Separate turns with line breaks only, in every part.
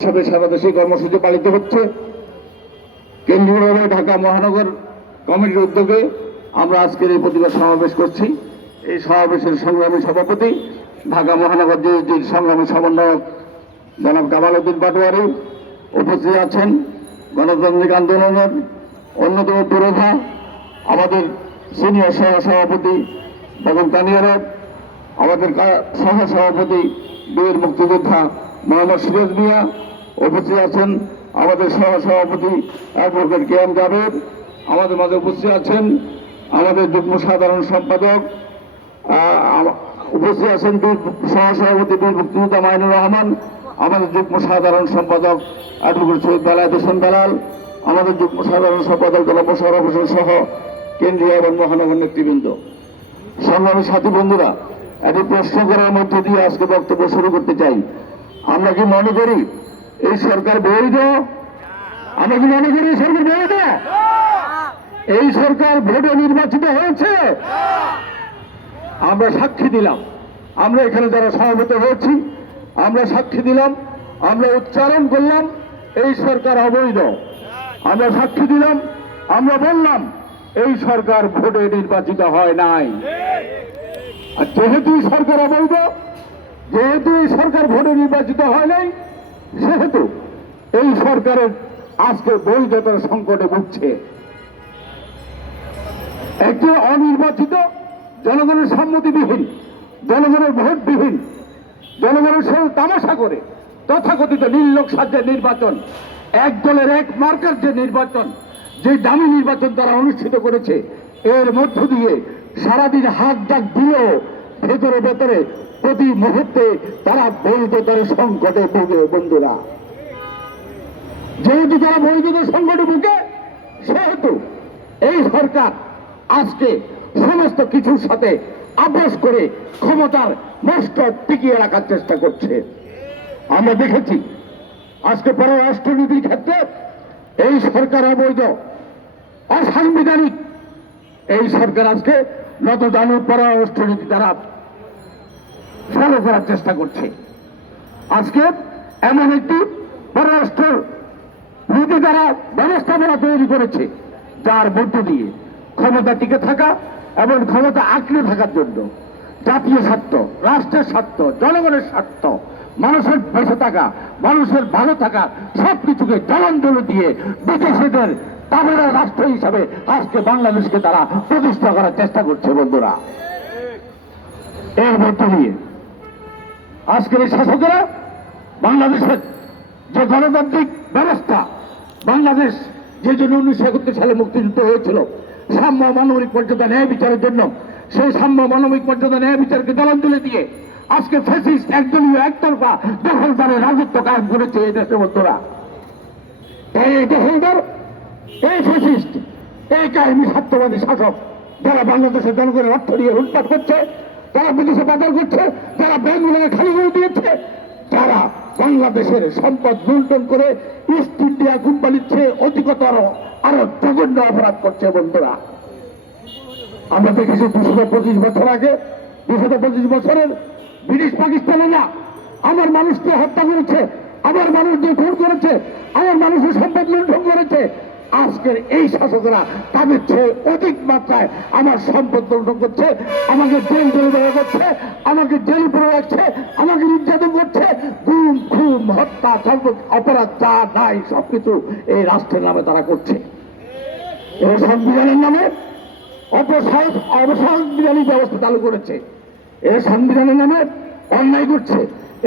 সাথে সারা দেশে কর্মসূচি পালিত হচ্ছে। কেন্দ্রীয়ভাবে ঢাকা মহানগর কমিটির উদ্যোগে আমরা আজকের এই প্রতিবাদ সমাবেশ করছি। এই সমাবেশের সংগ্রামী সভাপতি ঢাকা মহানগর জিএসডির সংগ্রামী সমন্বয়ক জনাব কামাল উদ্দিন পাটোয়ারি উপস্থিত আছেন। গণতান্ত্রিক আন্দোলনের অন্যতম পুরোধা আমাদের সিনিয়র সহ সভাপতি বেগম কানিয়ারব আমাদের সহ সভাপতি বীর মুক্তিযোদ্ধা মোহাম্মদ সিরাজ মিয়া উপস্থিত আছেন। আমাদের সহ সভাপতি অ্যাডভোকেট কে এম জাভেদ আমাদের মাঝে উপস্থিত আছেন আমাদের যুগ্ম সাধারণ সম্পাদক উপস্থিত আছেন বীর সহ সভাপতি বীর মুক্তিযোদ্ধা মাইনুর রহমান, আমাদের যুগ্ম সাধারণ সম্পাদক অ্যাডভোকেট সৈয়দ বেলায়েত হোসেন বেলাল, আমাদের যুগ্ম সাধারণ সম্পাদক জনাব মোশারফ হোসেন সহ কেন্দ্রীয় এবং মহানগর নেতৃবৃন্দ। সংগ্রামী সাথী বন্ধুরা, একটি প্রশ্ন করার মধ্য দিয়ে আজকে বক্তব্য শুরু করতে চাই। আমরা কি মনে করি এই সরকার বৈধ? আমরা কি মনে করি এই সরকার বৈধ? এই সরকার ভোটে নির্বাচিত হয়েছে। আমরা সাক্ষী দিলাম। আমরা এখানে যারা সমবেত হয়েছি, আমরা সাক্ষী দিলাম, আমরা উচ্চারণ করলাম, এই সরকার অবৈধ। আমরা সাক্ষী দিলাম, আমরা বললাম, এই সরকার ভোটে নির্বাচিত হয় নাই। আর যেহেতু সরকার অবৈধ যেহেতু এই সরকার ভোটে নির্বাচিত হয় নাই সেহেতু এই সরকারের আজকে বৈধতার সংকটে ভুগছে। একটি অনির্বাচিত, জনগণের সম্মতিবিহীন, জনগণের ভোটবিহীন, জনগণের সঙ্গে তামাশা করে তথাকথিত নীললোক সাজ্যের নির্বাচন, এক দলের এক মার্কার যে নির্বাচন, যে দামি নির্বাচন তারা অনুষ্ঠিত করেছে, এর মধ্য দিয়ে সারাদিন হাত ডাক দিলেও ভেতরে ভেতরে প্রতি মুহূর্তে তারা বৈধতার সংকটে ভোগে, বন্ধুরা। যেহেতু তারা বৈধতার সংকটে ভুগে, সেহেতু এই সরকার আজকে সমস্ত কিছুর সাথে আপোষ করে ক্ষমতার নষ্ট টিকিয়ে রাখার চেষ্টা করছে। আমরা দেখেছি, আজকে পররাষ্ট্রনীতির ক্ষেত্রে এই সরকার অবৈধ, অসাংবিধানিক। এই সরকার আজকে নত দানব পররাষ্ট্রনীতি দ্বারা ফলো করার চেষ্টা করছে। আজকে এমন একটি পররাষ্ট্র নীতি দ্বারা ব্যবস্থাপনা তৈরি করেছে, যার মধ্য দিয়ে ক্ষমতা টিকে থাকা এবং ক্ষমতা আঁকড়ে থাকার জন্য জাতীয় স্বার্থ, রাষ্ট্রের স্বার্থ, জনগণের স্বার্থ, মানুষের বেঁচে থাকা, মানুষের ভালো থাকা সব কিছুকে জলাঞ্জলি দিয়ে বিদেশিদের তাবেরা রাষ্ট্র হিসাবে আজকে বাংলাদেশকে তারা প্রতিষ্ঠা করার চেষ্টা করছে, বন্ধুরা। এর মধ্য দিয়ে আজকের এই শাসকেরা বাংলাদেশের যে গণতান্ত্রিক ব্যবস্থা, বাংলাদেশ যে জন্য উনিশশো একাত্তর সালে মুক্তিযুদ্ধ হয়েছিল, সাম্য মানবিক মর্যাদা ন্যায় বিচারের জন্য, সেই সাম্য মানবিক মর্যাদা ন্যায় বিচারকে জলাঞ্জলি দিয়ে আজকে ফেসিস্ট একদলীয় একতরফা দখলদারের রাজত্ব কায়েম করেছে এই দেশের মধ্যরা। এই দখলদার, এই ফেসিস্ট এই কাহিনী স্বার্থবাদী শাসক যারা বাংলাদেশের জনগণের অর্থ নিয়ে লুটপাট করছে যারা বিদেশে বাজার করছে, যারা ব্যাংকগুলোকে খালি করে দিয়েছে যারা বাংলাদেশের সম্পদ লুণ্ঠন করে ইস্ট ইন্ডিয়া কোম্পানির চেয়ে অধিকতর আরও জঘন্য অপরাধ করছে বন্ধুরা। আমরা দেখেছি দুশো পঁচিশ বছর আগে, দুশো পঁচিশ বছরের ব্রিটিশ পাকিস্তানেরা আমার মানুষকে হত্যা করেছে, আমার মানুষদের খুন করেছে, আমার মানুষের সম্পদ লুণ্ঠন করেছে আজকের এই শাসকেরা তাদের চেয়ে অধিক মাত্রায় আমার সম্পদ লুণ্ঠন করছে, আমাকে জেল জেলে দেওয়া করছে, আমাকে জেল পড়ে রাখছে, আমাকে নির্যাতন করছে। গুম খুম হত্যা সর্ব অপরাধ যা নাই সবকিছু এই রাষ্ট্রের নামে তারা করছে। এই সংবিধানের নামে অপসার অবসাংবিধানিক ব্যবস্থা চালু করেছে। এরা সংবিধানের নামে অন্যায় করছে।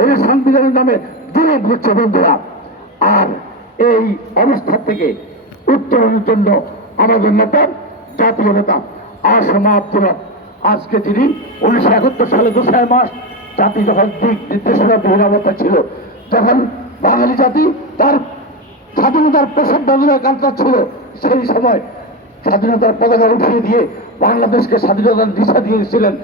এরা সংবিধানের নামে জুলুম করছে, বন্ধুরা। আর এই অবস্থা থেকে উত্তরণের জন্য আমাদের নেতা, জাতীয় নেতা আব্দুল আজকে তিনি উনিশশো একাত্তর সালে দোসরা মাস জাতি যখন দিক নির্দেশনা বিহীন ছিল তখন বাঙালি জাতি তার স্বাধীনতার প্রসাদ বদলের কাজটা ছিল, সেই সময় স্বাধীনতার পতাকা উঠিয়ে দিয়ে বাংলাদেশকে স্বাধীনতার দিশা দিয়েছিলেন,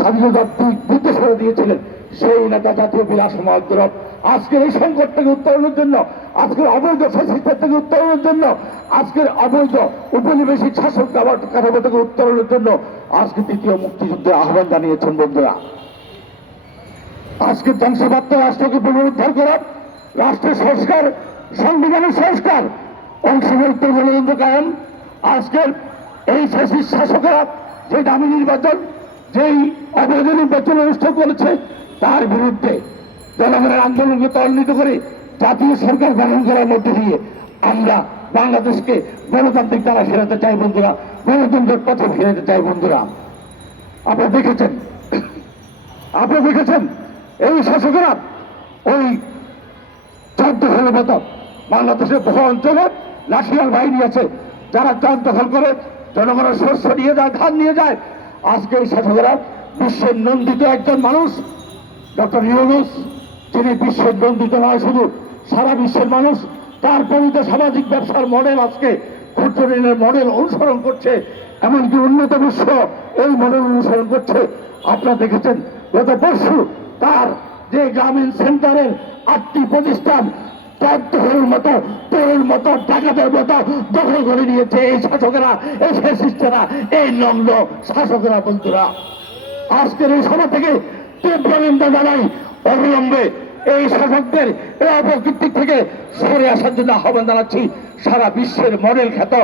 স্বাধীনতার দিক নির্দেশ করে দিয়েছিলেন, সেই নেতা জাতীয় বিলাস মহাদ্রব আজকের এই সংকট থেকে উত্তরণের জন্য, আজকের অবৈধ ফ্যাসিস্টের থেকে উত্তরণের জন্য আজকের অবৈধ উপনিবেশিক শাসক কাঠামো থেকে উত্তরণের জন্য আজকে তৃতীয় মুক্তিযুদ্ধের আহ্বান জানিয়েছেন বন্ধুরা। আজকে ধ্বংসপ্রাপ্ত রাষ্ট্রকে পুনরুদ্ধার করা রাষ্ট্রের সংস্কার, সংবিধানের সংস্কার অংশগ্রহণ গণতন্ত্র কায়ন আজকের এই ফ্যাসিস্ট শাসকেরা যে দামি নির্বাচন, যেই অবৈধ নির্বাচন অনুষ্ঠান করেছে, তার বিরুদ্ধে জনগণের আন্দোলনকে ত্বরান্বিত করে জাতীয় সরকার গঠন করার মধ্যে দিয়ে আমরা বাংলাদেশকে গণতান্ত্রিক দ্বারা ফেরাতে চাই বন্ধুরা, গণতন্ত্রের পথে ফেরাতে চাই বন্ধুরা। আপনারা দেখেছেন আপনারা দেখেছেন, এই শাসকেরা ওই চাঁদ দখলের মতো বাংলাদেশের বহু অঞ্চলে রাশিয়ার বাহিনী আছে, যারা চাঁদ দখল করে জনগণের শস্য নিয়ে যায়, ধান নিয়ে যায়। আজকে এই শাসকেরা বিশ্বের নন্দিত একজন মানুষ, ডক্টর ইউনুস, যিনি বিশ্বের নন্দিত নয়, শুধু সারা বিশ্বের মানুষ তার পরিত সামাজিক ব্যবসার মডেল আজকে ক্ষুদ্র ঋণের মডেল অনুসরণ করছে, এমনকি উন্নত বিশ্ব এই মডেল অনুসরণ করছে। আপনারা দেখেছেন, গত পরশু তার যে গ্রামীণ সেন্টারের আটটি প্রতিষ্ঠান তত্ত্বের মতো তোর মতো ডাকাতের মতো দখল করে নিয়েছে এই শাসকেরা, এই ফ্যাসিস্টেরা, এই নগ্ন শাসকেরা বন্ধুরা। আজকের এই সভা থেকে তীব্র নিন্দা জানাই, অবিলম্বে এই শাসকদের এই অপকীর্তি থেকে সরে আসার জন্য আহ্বান জানাচ্ছি, সারা বিশ্বের মডেল খ্যাত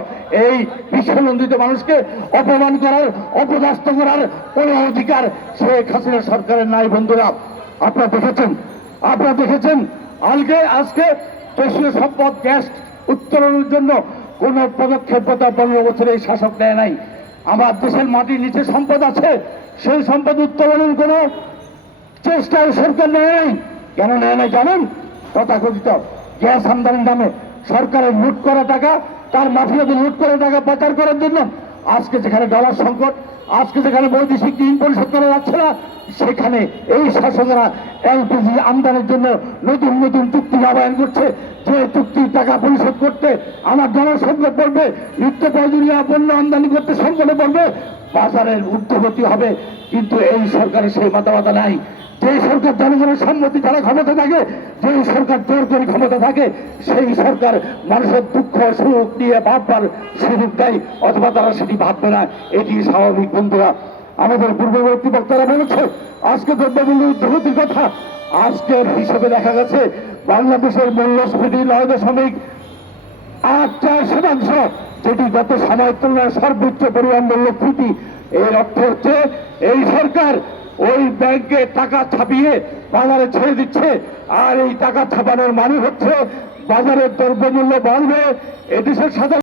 এই বিশ্বনন্দিত মানুষকে অপমান করার অপদাস্ত করার কোনো অধিকার শেখ হাসিনা সরকারের নাই, বন্ধুরা। আপনারা দেখেছেন আপনারা দেখেছেন, আজকে আজকে দেশীয় সম্পদ, গ্যাস উত্তোলনের জন্য কোন পদক্ষেপ গত পনেরো বছরে এই শাসক নেয় নাই। আমার দেশের মাটির নিচে সম্পদ আছে, সেই সম্পদ উত্তোলনের কোনো চেষ্টা সরকার নেয় নাই। কেন নেয় নাই জানেন, তথাকথিত গ্যাস আমদানির নামে সরকারের লুট করা টাকা, তার মাফিয়াদের লুট করে টাকা পাচার করার জন্য আজকে যেখানে ডলার সংকট, আজকে যেখানে বৈদেশিক ঋণ পরিশোধ করা যাচ্ছে না সেখানে এই শাসকেরা এলপিজি আমদানির জন্য নতুন নতুন চুক্তি নবায়ন করছে। যে চুক্তির টাকা পরিশোধ করতে আমার জনসংকট পড়বে নিত্য প্রয়োজনীয় পণ্য আমদানি করতে সংকটে পড়বে বাজারের ঊর্ধ্বগতি হবে। কিন্তু এই সরকারের সেই মাথা নাই। যে সরকার জনগণের সম্মতি যারা ক্ষমতা থাকে যে সরকার জোর করে ক্ষমতা থাকে, সেই সরকার মানুষের দুঃখ, সুখ নিয়ে ভাববার সুযোগ দেয়, অথবা তারা সেটি ভাববে না। এটি স্বাভাবিক, বন্ধুরা। আমাদের পূর্ববর্তী বক্তারা বলেছে, আজকে দ্রব্যমূল্য ঊর্ধ্বগতির কথা। আজকের হিসেবে দেখা গেছে, বাংলাদেশের মূল্যস্ফীতি নয় দশমিক আট চার শতাংশ, যেটি গত সময়ের তুলনায় সর্বোচ্চ পরিমাণ মূল্যস্ফীতি। এর অর্থ হচ্ছে, এই সরকার ওই ব্যাংকে টাকা ছাপিয়ে বাজারে ছেড়ে দিচ্ছে, আর এই টাকা ছাপানোর মানে হচ্ছে বাজারের দ্রব্যমূল্য বাড়বে, এদেশের সাধারণ